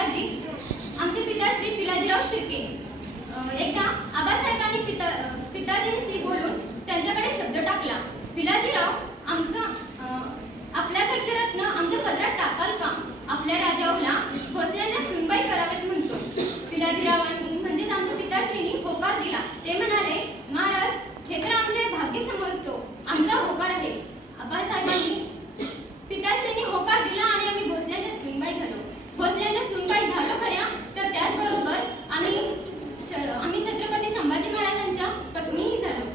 पिताजी आमचे पिताश्री पिलाजीराव शिर्के. एकदा आबासाहेबांनी पिता पिताजींशी बोलून त्यांच्याकडे शब्द टाकला. पिलाजीराव आमचा आपल्या आपल्याकडचे रत्न आमच्या पदरात टाकाल का? आपल्या राजाऊला भोसल्यांच्या सुनबाई कराव्यात म्हणतो पिलाजीरावांनी म्हणजेच आमच्या पिताश्रींनी होकार दिला ते म्हणाले महाराज हे तर आमचे भाग्य समजतो आमचा होकार आहे आबासाहेबांनी पिताश्रींनी होकार दिला आणि आम्ही भोसल्याच्या सुनबाई झालो भोसल्याच्या सुनबाई झालो खऱ्या तर त्याचबरोबर आम्ही श- आम्ही छत्रपती संभाजी महाराजांच्या पत्नीही झालो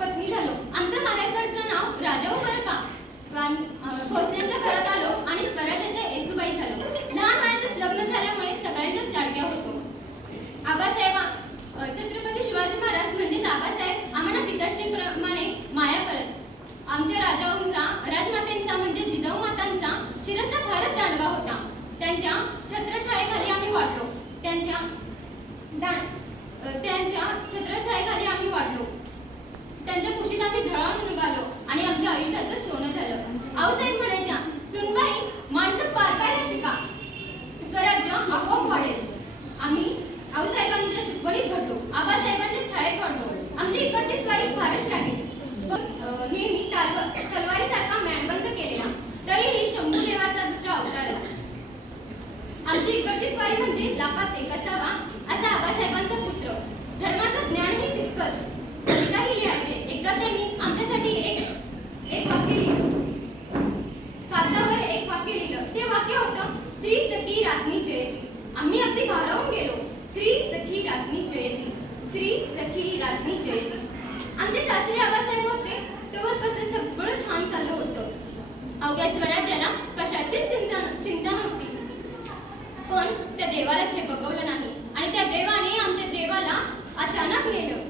पत्नी झालो आमचं माहेरकडचं नाव राजाऊ बरं का आणि अं, भोसल्यांच्या घरात आलो आणि स्वराज्याच्या येसुबाई झालो. लहान वयातच लग्न झाल्यामुळे सगळ्यांच्याच लाडक्या होतो. आबासाहेब छत्रपती शिवाजी महाराज म्हणजेच आबासाहेब आम्हाला पिताश्रीप्रमाणे माया करत. आमच्या राजाऊंचा राजमातेंचा म्हणजे जिजाऊ मातांचा शिरस्ता फारच दांडगा होता. त्यांच्या छत्रछायेखाली आम्ही वाटलो त्यांच्या त्यांच्या छत्रछायेखाली आम्ही वाढलो त्यांच्या कुशीत आम्ही झळावून निघालो आणि आमच्या आयुष्याचं सोनं झालं आऊसाहेब म्हणायच्या सुनबाई माणसं पारकायला शिका स्वराज्य आपोआप वाढेल आम्ही आऊसाहेबांच्या शिकवणीत घडलो आबासाहेबांच्या छायेत वाढलो आमची इकडची स्वारी फारच राहिली नेहमी तालव तलवारीसारखा मॅनबंद केलेला. तरीही शंभू देवाचा दुसरा अवतारच आमची इकडची स्वारी म्हणजे लाकाचे कसावा असा आबासाहेबांचा पुत्र. धर्माचं ज्ञानही तितकंच. कविताही लिहायचे एकदा त्यांनी आमच्यासाठी एक एक वाक्य लिहिलं. कागदावर एक वाक्य लिहिलं. ते वाक्य होतं श्री सखी रात्नी जयती. आम्ही अगदी भारावून गेलो. श्री सखी रात्नी जयती. श्री सखी राज्ञी जयती. आमचे सासरे आबासाहेब होते तेव्हा कसं सगळं छान चाललं होतं. अवघ्या स्वराज्याला कशाचीच चिंता चिंता नव्हती. पण त्या देवालाच हे बघवलं नाही आणि त्या देवाने आमच्या देवाला अचानक नेलं.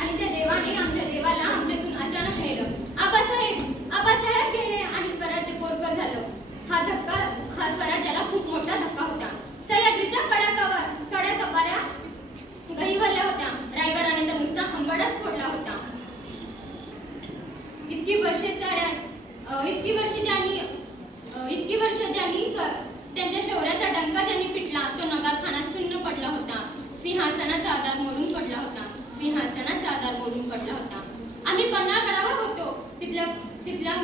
आणि त्या देवाने आमच्या देवाला आमच्यातून अचानक नेलं. आबासाहेब आबासाहेब गेले आणि स्वराज्य पोरकं झालं. हा धक्का हा स्वराज्याला खूप मोठा धक्का होता. सह्याद्रीच्या कडाकावर कड्या कपाऱ्या होत्या. रायगडाने तर नुसता हंबडच फोडला होता. इतकी वर्षे इतकी वर्षे ज्यांनी इतकी वर्ष ज्यांनी त्यांच्या शौर्याचा डंका ज्यांनी पिटला तो नगारखाना सुन्न पडला होता. सिंहासनाचा आधार मोडून पडला होता. सिंहासनाचा आधार मोडून पडला होता. आम्ही पन्हाळगडावर होतो. तिथल्या तिथल्या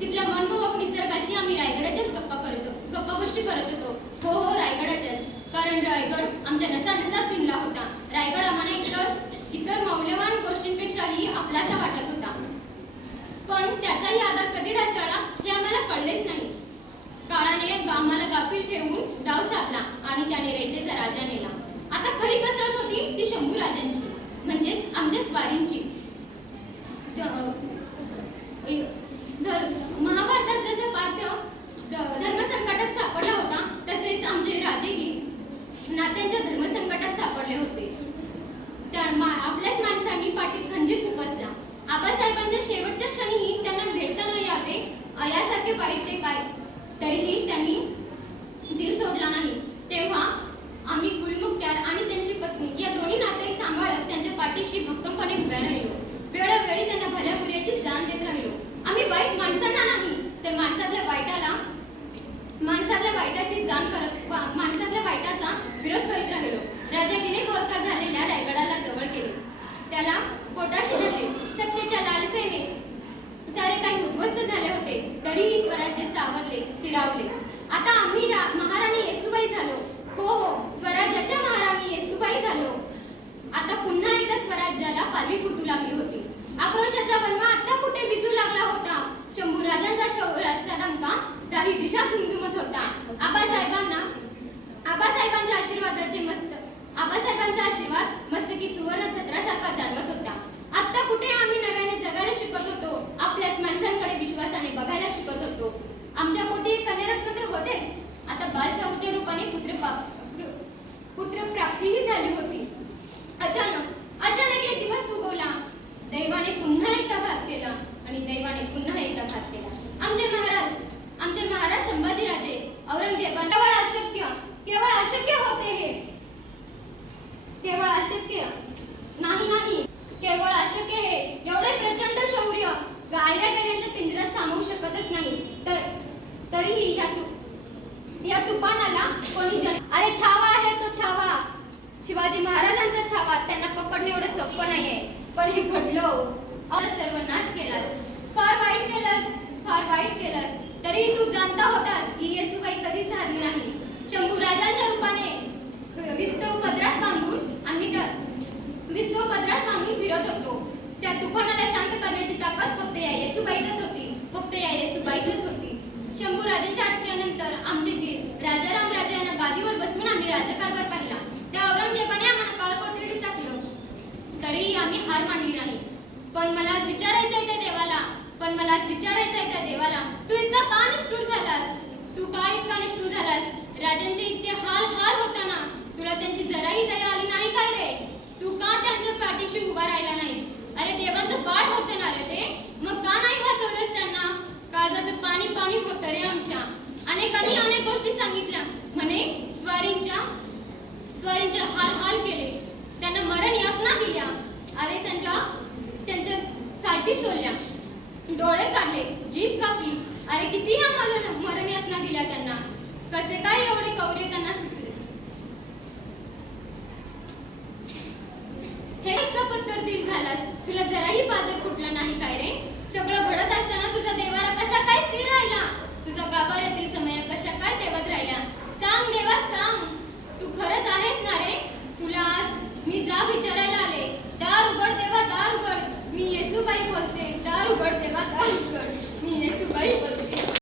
तिथल्या मनमोहक निसर्गाशी आम्ही रायगडाच्याच गप्पा करत होतो गप्पा गोष्टी करत होतो. हो हो रायगडाच्याच. कारण रायगड आमच्या नसा नसा पिनला होता. रायगड आम्हाला इतर इतर मौल्यवान गोष्टींपेक्षाही आपलासा वाटत होता. पण त्याचाही आधार कधी ढासळला हे आम्हाला कळलेच नाही. काळाने आम्हाला गाफील ठेवून डाव साधला आणि त्याने रेतेचा राजा नेला. आता खरी कसरत होती ती शंभू राजांची म्हणजेच आमच्या स्वारींची. ज- महाभारतात जसं पात्र ध- धर्मसंकटात सापडला होता नात्यांच्या धर्मसंकटात सापडले होते. तर मा- आपल्याच माणसांनी पाठीत खंजीर खुपसला आबासाहेबांच्या शेवटच्या क्षणीही त्यांना भेटता न यावे यासारखे वाईट ते काय? तरीही त्यांनी दिल सोडला नाही. तेव्हा आम्ही गुलमुख्तार आणि त्यांची पत्नी या दोन्ही नाते सांभाळत त्यांच्या पाठीशी भक्कमपणे उभ्या राहिलो. वेळोवेळी त्यांना भल्या बुऱ्याची जाण देत राहिलो. आम्ही वाईट माणसा नाही तर माणसातल्या वाईटाला माणसातल्या वाईटाची जाण करत वा- माणसातल्या वाईटाचा विरोध करीत राहिलो. राजा विनय बोरका झालेल्या रायगडाला जवळ केले. त्याला पोटाशी धरले. सत्तेच्या लालसेने सारे काही उद्ध्वस्त झाले होते. तरीही स्वराज्य सावरले स्थिरावले. आता आम्ही रा- महाराणी येसुबाई झालो. हो हो स्वराज्याच्या महाराणी येसुबाई झालो. आता पुन्हा एकदा स्वराज्याला पालवी फुटू लागली होती. आक्रोशाचा बनवा आता होता शंभू राजांचा शौर्याचा डंका दाही दिशा धुमधुमत होता. आबासाहेबांना आबासाहेबांच्या आशीर्वादाचे मस्त आबासाहेबांचा आशीर्वाद मस्तकी सुवर्ण छत्रासारखा जाणवत होता. आता कुठे आम्ही नव्याने जगायला शिकत होतो? आपल्याच माणसांकडे विश्वासाने बघायला शिकत होतो. आमच्या पोटी कन्यारत्न तर होते. आता बालशाहूच्या रूपाने पुत्र पुत्र प्राप्तीही झाली होती. अचानक अचानक एक दिवस उगवला. दैवाने पुन्हा एकदा भाग केला. आणि दैवाने पुन्हा एकदा घात केला. आमचे महाराज आमचे महाराज संभाजीराजे औरंगजेबांना केवळ अशक्य केवळ अशक्य होते हे. केवळ अशक्य नाही नाही. केवळ अशक्य हे एवढे प्रचंड शौर्य गायऱ्या गायऱ्यांच्या पिंजऱ्यात सामावू शकतच नाही. तर तरीही या तू या तुफानाला कोणी जन अरे छावा आहे तो छावा. शिवाजी महाराजांचा छावा त्यांना पकडणे एवढं सोपं नाही आहे पण हे घडलं. अरे सर्वनाश केलास. फार वाईट केलास फार वाईट केलास. तरीही तू जाणता होतास. की येसुबाई कधीच हारली नाही. शंभू राजांच्या रूपाने विस्तव पदरात बांधून आम्ही त्या विस्तव पदरात बांधून फिरत होतो. त्या तुफानाला शांत करण्याची ताकद फक्त या येसूबाईतच होती. फक्त या येसूबाईतच होती. शंभू राजांच्या अटक्यानंतर आमचे दीर राजाराम राजा यांना गादीवर बसवून आम्ही राज्यकारभार पाहिला. त्या औरंगजेबाने आम्हाला काळकोठडीत टाकलं. तरीही आम्ही हार मानली नाही. पण मला विचारायचंय विचारायचं आहे त्या देवाला. पण मला विचारायचंय विचारायचं आहे त्या देवाला. तू इतका का निष्ठूर झालास? तू का इतका निष्ठूर झालास? राजांचे इतके हाल हाल होताना तुला त्यांची जराही दया आली नाही काय रे? तू का त्यांच्या पाठीशी उभा राहिला नाहीस? अरे देवाचं बाळ होते ना रे ते. मग का नाही वाचवलंस त्यांना? काळजाचं पाणी पाणी होतं रे आमच्या. अनेकांनी अनेक गोष्टी सांगितल्या. म्हणे स्वारींच्या स्वारींच्या हाल हाल केले त्यांना मरण यातना दिल्या अरे त्यांच्या त्यांच्या साठी सोडल्या डोळे काढले जीभ कापली. अरे किती ह्या मरण मरण यातना दिल्या त्यांना. कसे काय एवढे कवरे त्यांना सुचले? हे इतकं पत्तर दिल झालास तुला जराही बाजार फुटला नाही काय रे? सगळं घडत असताना तुझा देवारा कसा काय स्थिर राहिला? तुझा गाभाऱ्यातील